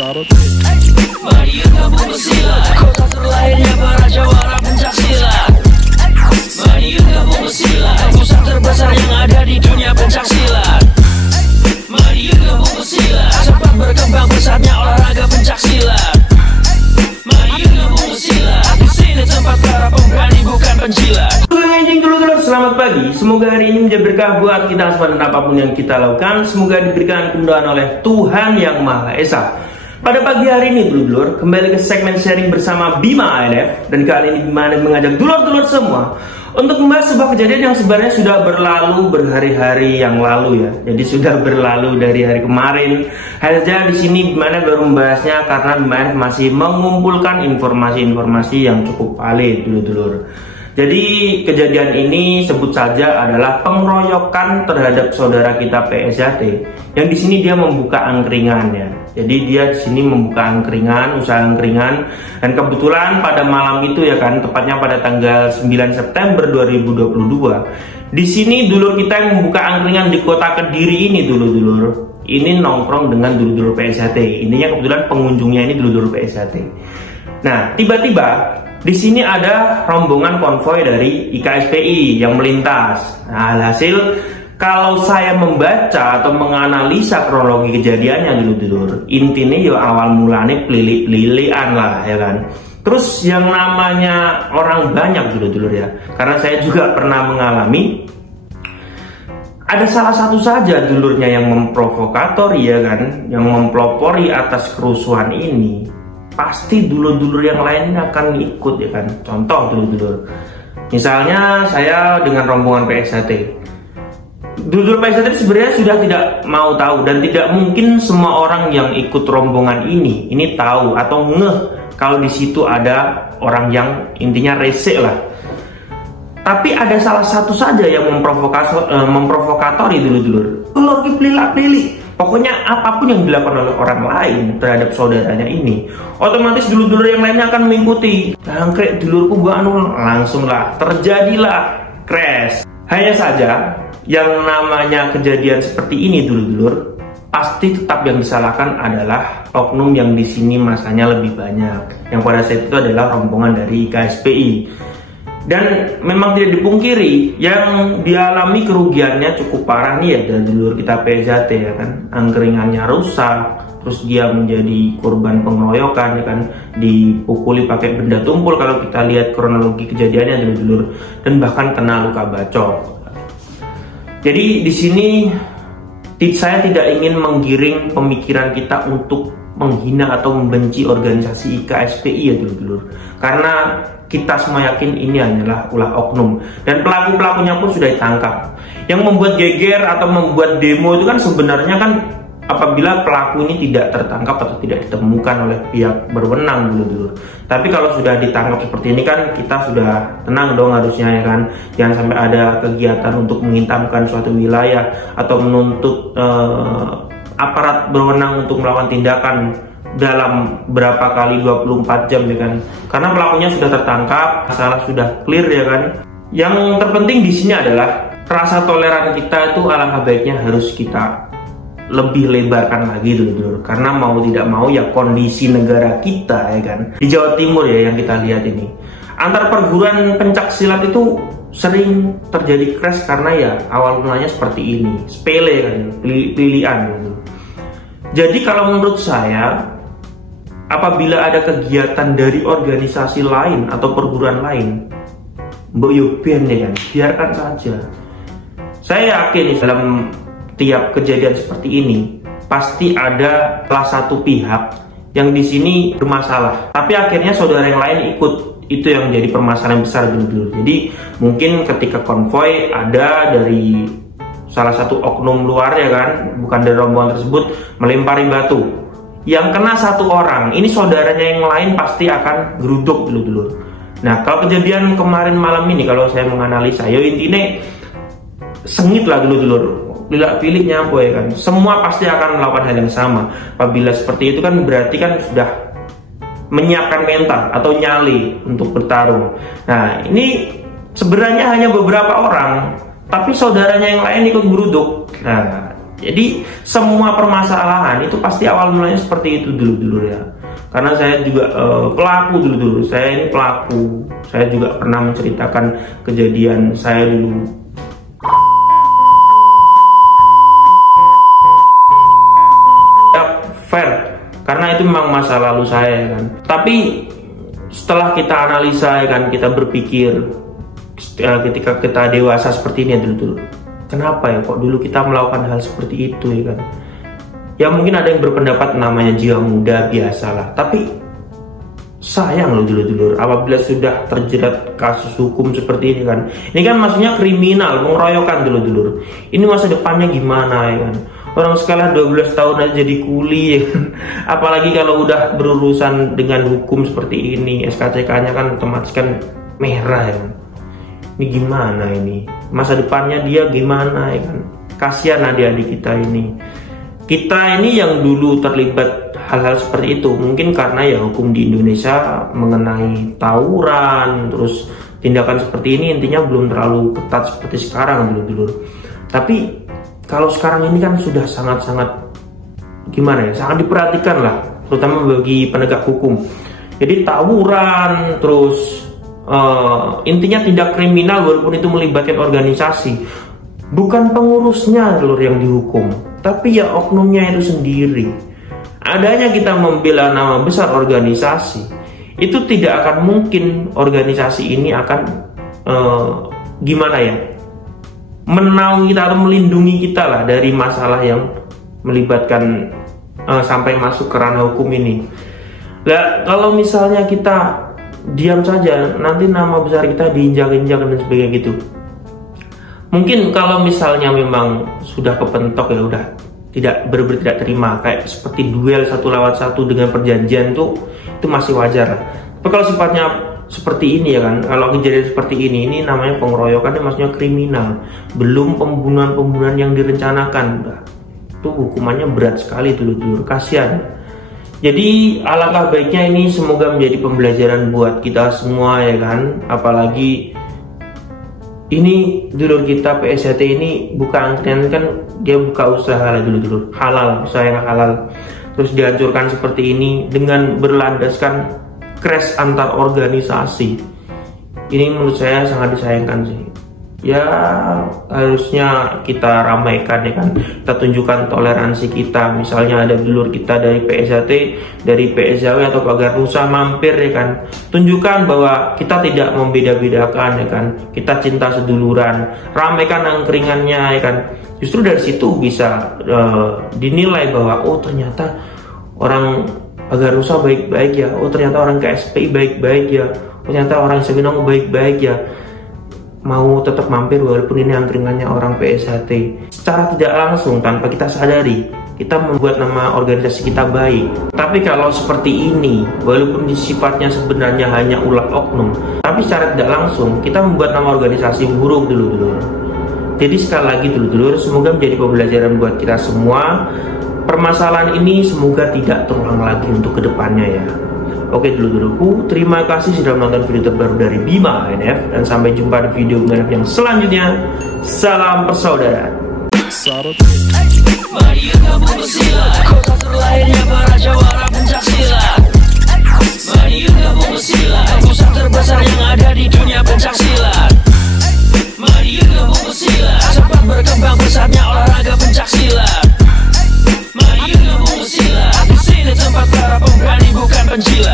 Sarot. Mari gabung bersilat, kota terlahirnya para jawara pencak silat. Mari gabung bersilat, pusat terbesar yang ada di dunia pencak silat. Mari gabung bersilat, cepat berkembang pesatnya olahraga pencak silat. Mari gabung bersilat, di sini tempat para pemberani bukan penjilat. Selamat pagi, semoga hari ini menjadi berkah buat kita semua dan apapun yang kita lakukan. Semoga diberikan kemudahan oleh Tuhan Yang Maha Esa. Pada pagi hari ini dulur-dulur, kembali ke segmen sharing bersama Bima ALF. Dan kali ini Bima ALF mengajak dulur-dulur semua untuk membahas sebuah kejadian yang sebenarnya sudah berlalu berhari-hari yang lalu ya. Jadi sudah berlalu dari hari kemarin. Hanya saja di sini Bima ALF baru membahasnya karena Bima ALF masih mengumpulkan informasi-informasi yang cukup valid dulur-dulur. Jadi kejadian ini sebut saja adalah pengeroyokan terhadap saudara kita PSJT, yang di sini dia membuka angkringan ya. Jadi dia di sini membuka angkringan, usaha angkringan, dan kebetulan pada malam itu ya kan, tepatnya pada tanggal 9 September 2022. Di sini dulur kita yang membuka angkringan di kota Kediri ini dulur-dulur. Ini nongkrong dengan dulur-dulur PSJT. Ininya kebetulan pengunjungnya ini dulur-dulur PSJT. Nah, tiba-tiba di sini ada rombongan konvoi dari IKSPI yang melintas. Nah, hasil kalau saya membaca atau menganalisa kronologi kejadiannya dulu-dulu, intinya ya awal mulanya pelili-pelilian lah ya kan. Terus yang namanya orang banyak dulu-dulu ya, karena saya juga pernah mengalami. Ada salah satu saja dulurnya yang memprovokator ya kan, yang mempelopori atas kerusuhan ini. Pasti dulur-dulur yang lainnya akan ikut ya kan. Contoh dulur-dulur, misalnya saya dengan rombongan PSJT. Dulur PSJT sebenarnya sudah tidak mau tahu, dan tidak mungkin semua orang yang ikut rombongan ini tahu atau ngeh kalau di situ ada orang yang intinya rese lah. Tapi ada salah satu saja yang memprovokatori dulur-dulur. Dulur pilih. Pokoknya apapun yang dilakukan oleh orang lain terhadap saudaranya ini, otomatis dulur-dulur yang lainnya akan mengikuti. Kayak dulurku gua langsung lah terjadilah crash. Hanya saja yang namanya kejadian seperti ini dulur-dulur, pasti tetap yang disalahkan adalah oknum yang di sini masanya lebih banyak. Yang pada saat itu adalah rombongan dari IKSPI. Dan memang tidak dipungkiri yang dialami kerugiannya cukup parah nih ya dari dulur kita PSJT ya kan. Angkringannya rusak, terus dia menjadi korban pengeroyokan ya kan, dipukuli pakai benda tumpul kalau kita lihat kronologi kejadiannya dulur, dan bahkan kena luka bacok. Jadi di sini saya tidak ingin menggiring pemikiran kita untuk menghina atau membenci organisasi IKSPI ya dulur-dulur, karena kita semua yakin ini hanyalah ulah oknum, dan pelaku-pelakunya pun sudah ditangkap. Yang membuat geger atau membuat demo itu kan sebenarnya kan apabila pelaku ini tidak tertangkap atau tidak ditemukan oleh pihak berwenang dulur-dulur. Tapi kalau sudah ditangkap seperti ini kan kita sudah tenang dong harusnya ya kan. Jangan sampai ada kegiatan untuk menghintamkan suatu wilayah atau menuntut aparat berwenang untuk melakukan tindakan dalam berapa kali 24 jam ya kan. Karena pelakunya sudah tertangkap, masalah sudah clear ya kan. Yang terpenting di sini adalah rasa toleran kita itu alangkah baiknya harus kita lebih lebarkan lagi dulu, karena mau tidak mau ya kondisi negara kita ya kan, di Jawa Timur ya yang kita lihat ini, antar perguruan pencak silat itu sering terjadi crash karena ya awal mulanya seperti ini, sepele kan, pilihan gitu. Jadi kalau menurut saya, apabila ada kegiatan dari organisasi lain atau perguruan lain, mbok yoben ya kan, biarkan saja. Saya yakin dalam tiap kejadian seperti ini pasti ada salah satu pihak yang di sini bermasalah, tapi akhirnya saudara yang lain ikut. Itu yang jadi permasalahan besar dulu. Jadi mungkin ketika konvoi ada dari salah satu oknum luar ya kan, bukan dari rombongan tersebut, melempari batu, yang kena satu orang, ini saudaranya yang lain pasti akan geruduk dulu. Nah kalau kejadian kemarin malam ini, kalau saya menganalisa ya intinya sengit lah dulu. Pilih nyampo ya kan, semua pasti akan melakukan hal yang sama. Apabila seperti itu kan berarti kan sudah menyiapkan mental atau nyali untuk bertarung. Nah ini sebenarnya hanya beberapa orang, tapi saudaranya yang lain ikut geruduk. Nah Jadi semua permasalahan itu pasti awal mulanya seperti itu dulu ya. Karena saya juga pelaku dulu. Saya ini pelaku. Saya juga pernah menceritakan kejadian saya dulu. Ya, fair. Karena itu memang masa lalu saya kan. Tapi setelah kita analisa kan, kita berpikir ketika kita dewasa seperti ini ya dulu. Kenapa ya kok dulu kita melakukan hal seperti itu ya kan? Ya mungkin ada yang berpendapat namanya jiwa muda, biasalah. Tapi sayang loh dulu apabila sudah terjerat kasus hukum seperti ini kan. Ini kan maksudnya kriminal, mengeroyokan dulu. Ini masa depannya gimana ya kan? Orang sekolah 12 tahun aja jadi kuli ya kan? Apalagi kalau udah berurusan dengan hukum seperti ini, SKCK-nya kan otomatis kan merah ya kan? Ini gimana ini? Masa depannya dia gimana ya kan? Kasihan adik-adik kita ini. Kita ini yang dulu terlibat hal-hal seperti itu, mungkin karena ya hukum di Indonesia mengenai tawuran, terus tindakan seperti ini intinya belum terlalu ketat seperti sekarang dulu. Tapi kalau sekarang ini kan sudah sangat-sangat gimana ya? Sangat diperhatikan lah, terutama bagi penegak hukum. Jadi tawuran, terus intinya tindak kriminal walaupun itu melibatkan organisasi, bukan pengurusnya yang dihukum, tapi ya oknumnya itu sendiri. Adanya kita membela nama besar organisasi, itu tidak akan mungkin organisasi ini akan gimana ya, menaungi kita atau melindungi kita lah dari masalah yang melibatkan sampai masuk ke ranah hukum ini. Nah, kalau misalnya kita diam saja, nanti nama besar kita diinjak-injak dan sebagainya gitu. Mungkin kalau misalnya memang sudah kepentok ya udah tidak benar-benar tidak terima, kayak seperti duel 1 lawan 1 dengan perjanjian tuh, itu masih wajar lah. Tapi kalau sifatnya seperti ini ya kan, kalau kejadian seperti ini namanya pengeroyokan, maksudnya kriminal, belum pembunuhan yang direncanakan. Itu hukumannya berat sekali dulu, kasihan. Jadi alangkah baiknya ini semoga menjadi pembelajaran buat kita semua ya kan. Apalagi ini dulur kita PSHT ini buka angkringan kan, dia buka usaha lah dulu halal, usaha yang halal. Terus dihancurkan seperti ini dengan berlandaskan crash antar organisasi. Ini menurut saya sangat disayangkan sih. Ya harusnya kita ramaikan ya kan, kita tunjukkan toleransi kita. Misalnya ada dulur kita dari PSHT, dari PSJW atau Pagar Nusa mampir ya kan, tunjukkan bahwa kita tidak membeda-bedakan ya kan, kita cinta seduluran, ramaikan angkringannya ya kan. Justru dari situ bisa dinilai bahwa oh ternyata orang Pagar Nusa baik-baik ya, oh ternyata orang KSPI baik-baik ya, oh, ternyata orang Sabinong baik-baik ya, mau tetap mampir walaupun ini angkringannya orang PSHT. Secara tidak langsung tanpa kita sadari, kita membuat nama organisasi kita baik. Tapi kalau seperti ini, walaupun sifatnya sebenarnya hanya ulah oknum, tapi secara tidak langsung kita membuat nama organisasi buruk dulu. Jadi sekali lagi dulu, semoga menjadi pembelajaran buat kita semua. Permasalahan ini semoga tidak terulang lagi untuk kedepannya ya. Oke dulurku, terima kasih sudah menonton video terbaru dari Bima HNF, dan sampai jumpa di video HNF yang selanjutnya. Salam persaudaraan. Mari kamu bersilat, kota terlahirnya para jawara pencak silat. Mari kamu bersilat, pusat terbesar yang ada di dunia pencak silat. Mari kamu bersilat, cepat berkembang pesatnya olahraga pencak silat. Mari kamu bersilat, di sini tempat para pemberani bukan penjilat.